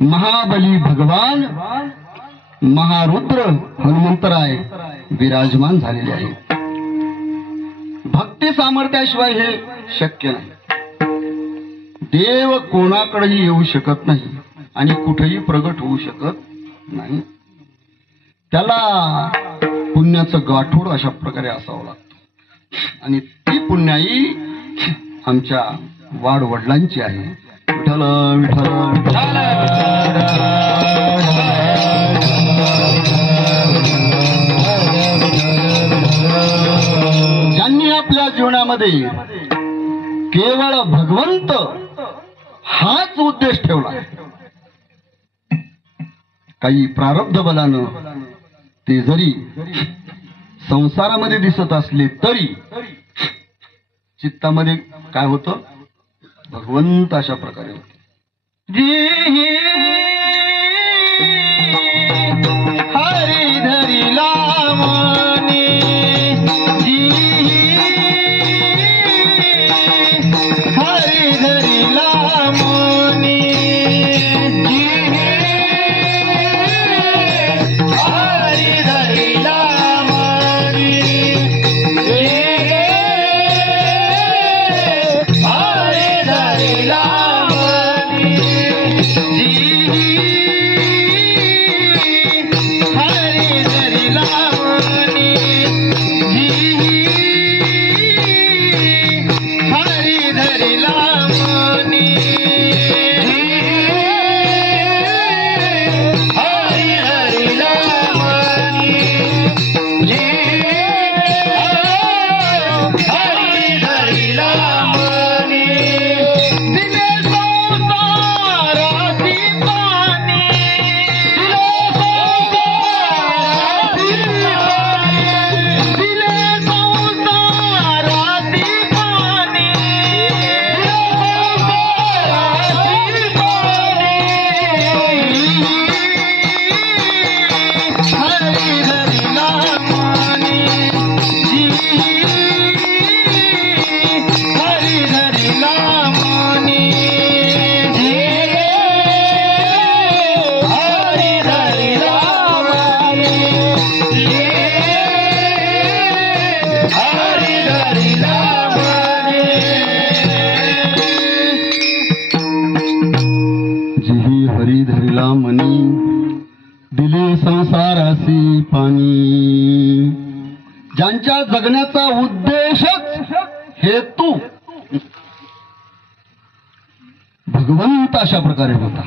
महाबली भगवान महारुद्र हनुमंतराय विराजमान झालेले आहेत. भक्ती सामर्थ्याशिवाय हे शक्य नाही. देव कोणाकडेही येऊ शकत नाही आणि कुठेही प्रगट होऊ शकत नाही. त्याला पुण्याचं गाठोड अशा प्रकारे असावं लागतं. आणि ती पुण्याई आमच्या वाडवडिलांची आहे. विठ्ठल विठ्ठल ज्यांनी आपल्या जीवनामध्ये केवळ भगवंत हाच उद्देश ठेवला. काही प्रारब्ध बलानं ते जरी संसारामध्ये दिसत असले तरी चित्तामध्ये काय होतं? भगवंत अशा प्रकारे होते. हरी हरी धरिला मनी दिली संसारासी पाणी। ज्यांच्या जगण्याचा उद्देशच हेतू. भगवंत अशा प्रकारे होता.